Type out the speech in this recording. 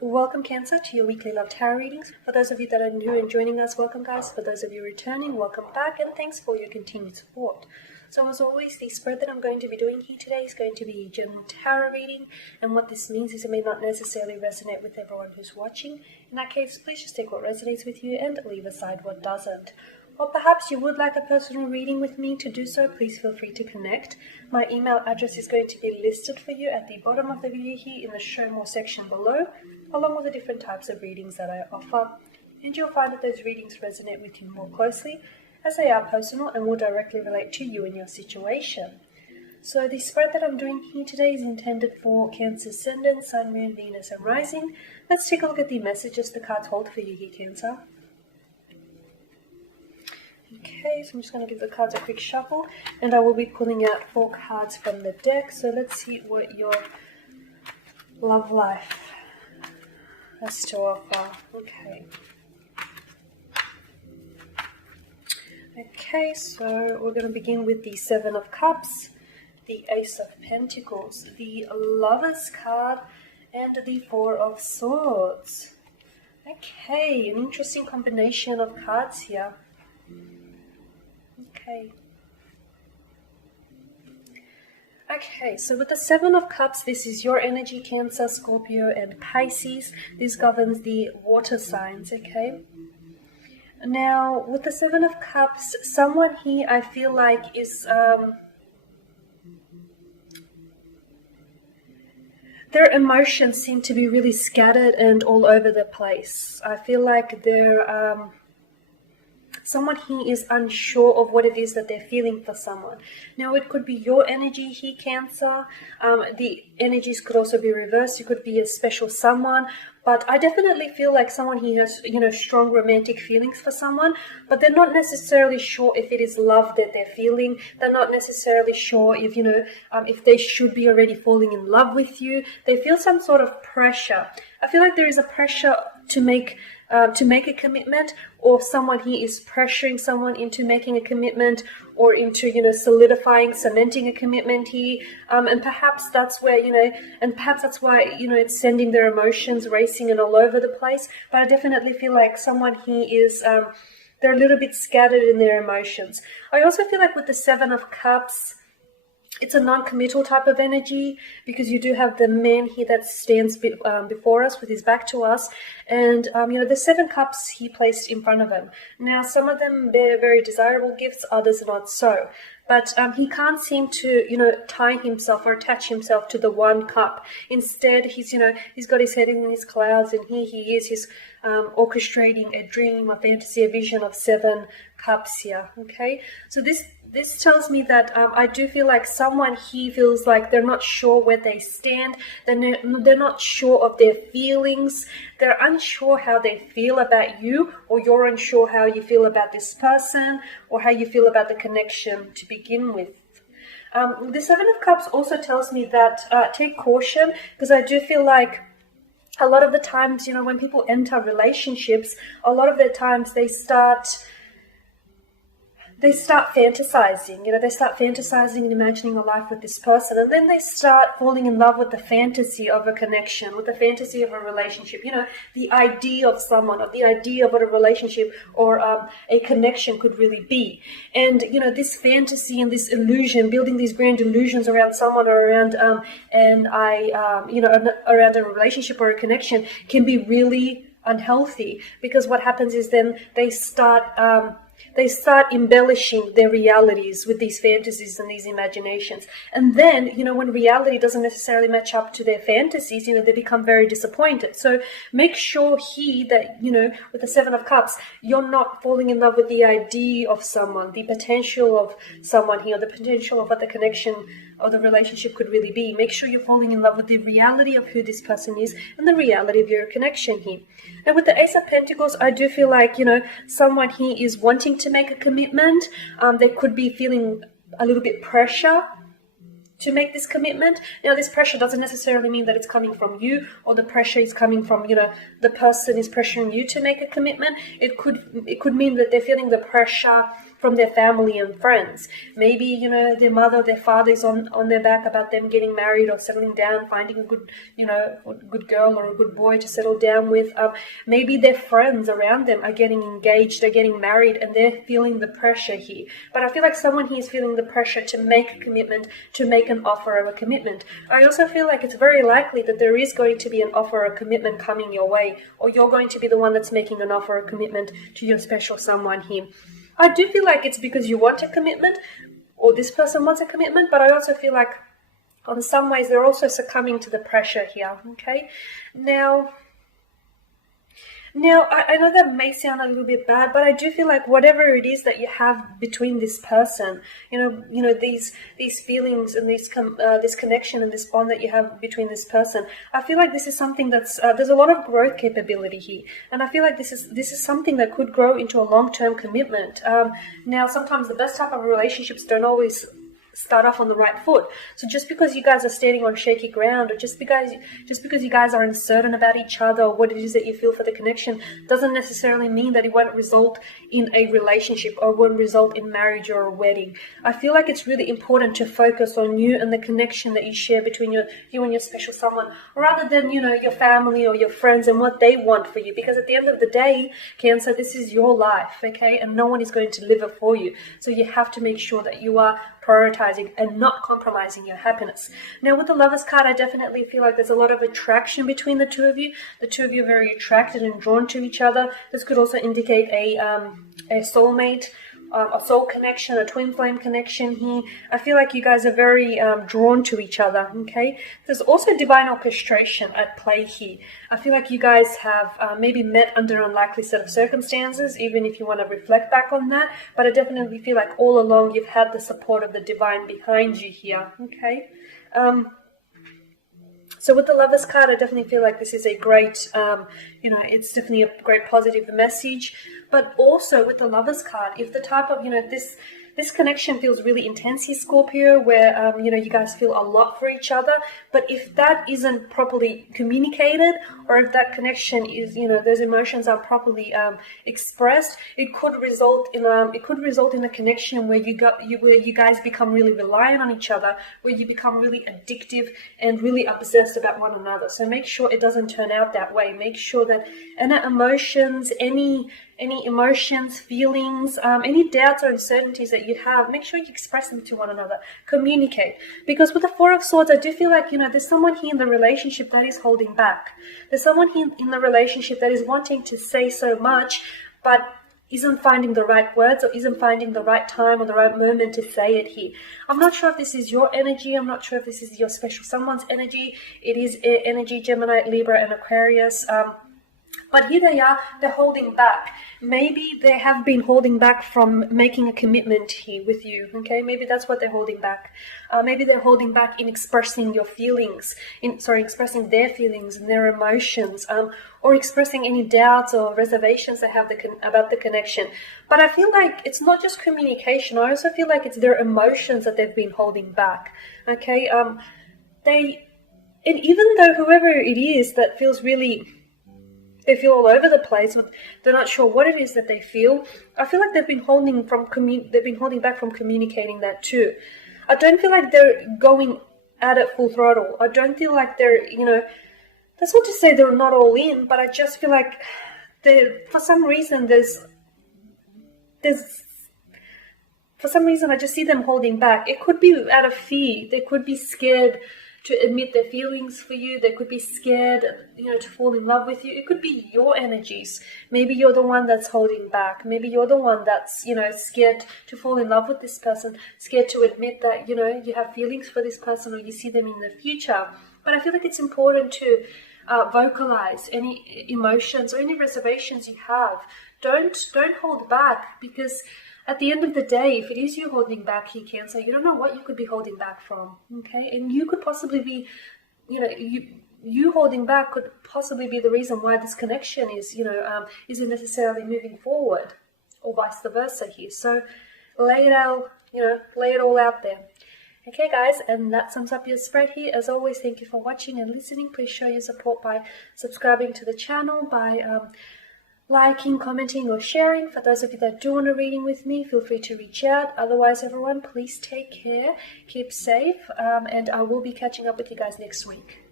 Welcome Cancer to your weekly love tarot readings. For those of you that are new and joining us, welcome guys. For those of you returning, welcome back, and thanks for your continued support. So as always, the spread that I'm going to be doing here today is going to be a general tarot reading, and what this means is it may not necessarily resonate with everyone who's watching. In that case, please just take what resonates with you and leave aside what doesn't. Or perhaps you would like a personal reading with me. To do so, please feel free to connect. My email address is going to be listed for you at the bottom of the video here in the show more section below, along with the different types of readings that I offer. And you'll find that those readings resonate with you more closely as they are personal and will directly relate to you and your situation. So the spread that I'm doing here today is intended for Cancer Ascendant, Sun, Moon, Venus and Rising. Let's take a look at the messages the cards hold for you here, Cancer. Okay, so I'm just going to give the cards a quick shuffle, and I will be pulling out 4 cards from the deck. So let's see what your love life has to offer. Okay, so we're going to begin with the 7 of Cups, the Ace of Pentacles, the Lover's card, and the 4 of Swords. Okay, an interesting combination of cards here. Okay, so with the 7 of Cups, this is your energy, Cancer, Scorpio, and Pisces. This governs the water signs, okay? Now, with the 7 of Cups, someone here I feel like is... their emotions seem to be really scattered and all over the place. I feel like they're... someone here is unsure of what it is that they're feeling for someone. Now, it could be your energy here, Cancer. The energies could also be reversed. You could be a special someone. But I definitely feel like someone here has, strong romantic feelings for someone. But they're not necessarily sure if it is love that they're feeling. They're not necessarily sure if, if they should be already falling in love with you. They feel some sort of pressure. I feel like there is a pressure to make a commitment, or someone here is pressuring someone into making a commitment, or into solidifying, cementing a commitment here, and perhaps that's where that's why it's sending their emotions racing and all over the place. But I definitely feel like someone here is they're a little bit scattered in their emotions. I also feel like with the 7 of Cups, it's a non-committal type of energy, because you do have the man here that stands before us with his back to us, and the 7 cups he placed in front of him. Now, some of them bear very desirable gifts, others not so. But he can't seem to, tie himself or attach himself to the 1 cup. Instead, he's got his head in his clouds, and here he is. He's orchestrating a dream, a fantasy, a vision of 7 cups here. Okay, so this tells me that I do feel like someone here feels like they're not sure where they stand. They're not sure of their feelings. They're unsure how they feel about you, or you're unsure how you feel about this person, or how you feel about the connection to begin with. The 7 of Cups also tells me that take caution, because I do feel like a lot of the times, when people enter relationships, a lot of the times they start fantasizing, they start fantasizing and imagining a life with this person, and then they start falling in love with the fantasy of a connection, with the fantasy of a relationship, the idea of someone, or the idea of what a relationship or a connection could really be. And, this fantasy and this illusion, building these grand illusions around someone or around, around a relationship or a connection can be really unhealthy, because what happens is then they start embellishing their realities with these fantasies and these imaginations. And then, when reality doesn't necessarily match up to their fantasies, they become very disappointed. So make sure here that, with the 7 of Cups, you're not falling in love with the idea of someone, the potential of someone here, the potential of what the connection or the relationship could really be. Make sure you're falling in love with the reality of who this person is and the reality of your connection here. Now, with the Ace of Pentacles, I do feel like, someone here is wanting to make a commitment. They could be feeling a little bit pressure to make this commitment. Now, this pressure doesn't necessarily mean that it's coming from you, or the pressure is coming from, the person is pressuring you to make a commitment. It could mean that they're feeling the pressure from their family and friends. Maybe, you know, their mother, their father is on their back about them getting married or settling down, finding a good, you know, a good girl or a good boy to settle down with. Maybe their friends around them are getting engaged, they're getting married, and they're feeling the pressure here. But I feel like someone here is feeling the pressure to make a commitment, to make an offer of a commitment. I also feel like it's very likely that there is going to be an offer or commitment coming your way, or you're going to be the one that's making an offer or commitment to your special someone here. I do feel like it's because you want a commitment, or this person wants a commitment, but I also feel like in some ways they're also succumbing to the pressure here, okay? Now, I know that may sound a little bit bad, but I do feel like whatever it is that you have between this person, you know, these feelings and this connection and this bond that you have between this person, I feel like this is something that's there's a lot of growth capability here, and I feel like this is something that could grow into a long-term commitment. Now, sometimes the best type of relationships don't always start off on the right foot. So just because you guys are standing on shaky ground, or just because you guys are uncertain about each other or what it is that you feel for the connection, doesn't necessarily mean that it won't result in a relationship or won't result in marriage or a wedding. I feel like it's really important to focus on you and the connection that you share between you and your special someone, rather than, you know, your family or your friends and what they want for you. Because at the end of the day, Cancer, this is your life, okay? And no one is going to live it for you. So you have to make sure that you are prioritizing and not compromising your happiness. Now, with the Lovers card, I definitely feel like there's a lot of attraction between the two of you. The two of you are very attracted and drawn to each other. This could also indicate a soulmate, a soul connection, a twin flame connection here. I feel like you guys are very drawn to each other, okay? There's also divine orchestration at play here. I feel like you guys have maybe met under an unlikely set of circumstances, even if you want to reflect back on that, but I definitely feel like all along you've had the support of the divine behind you here, okay? So with the Lovers card, I definitely feel like this is a great, you know, it's definitely a great positive message. But also with the Lovers card, if the type of, you know, this connection feels really intense here, Scorpio, where, you know, you guys feel a lot for each other. But if that isn't properly communicated, or if that connection is, you know, those emotions are properly expressed, it could result in a connection where you guys become really reliant on each other, where you become really addictive and really obsessed about one another. So make sure it doesn't turn out that way. Make sure that any emotions, feelings, any doubts or uncertainties that you have, make sure you express them to one another. Communicate. Because with the Four of Swords, I do feel like, you know, there's someone here in the relationship that is holding back. There's someone here in the relationship that is wanting to say so much, but isn't finding the right words or isn't finding the right time or the right moment to say it here. I'm not sure if this is your energy. I'm not sure if this is your special someone's energy. It is air energy, Gemini, Libra, and Aquarius. But here they are, they're holding back. Maybe they have been holding back from making a commitment here with you, okay? Maybe that's what they're holding back. Maybe they're holding back in expressing your feelings, expressing their feelings and their emotions, or expressing any doubts or reservations they have about the connection. But I feel like it's not just communication. I also feel like it's their emotions that they've been holding back, okay? And even though whoever it is that feels really... they feel all over the place, but they're not sure what it is that they feel. I feel like they've been holding back from communicating that too. I don't feel like they're going at it full throttle. I don't feel like they're, you know, that's not to say they're not all in, but I just feel like for some reason for some reason I just see them holding back. It could be out of fear. They could be scared to admit their feelings for you. They could be scared, you know, to fall in love with you. It could be your energies. Maybe you're the one that's holding back. Maybe you're the one that's, you know, scared to fall in love with this person, scared to admit that, you know, you have feelings for this person or you see them in the future. But I feel like it's important to vocalize any emotions or any reservations you have. Don't hold back, because at the end of the day, if it is you holding back here, Cancer, you don't know what you could be holding back from, okay? And you could possibly be, you know, you holding back could possibly be the reason why this connection is, you know, isn't necessarily moving forward, or vice versa here. So lay it out, you know, lay it all out there. Okay, guys, and that sums up your spread here. As always, thank you for watching and listening. Please show your support by subscribing to the channel, by liking, commenting, or sharing. For those of you that do want a reading with me, feel free to reach out. Otherwise, everyone, please take care, keep safe, and I will be catching up with you guys next week.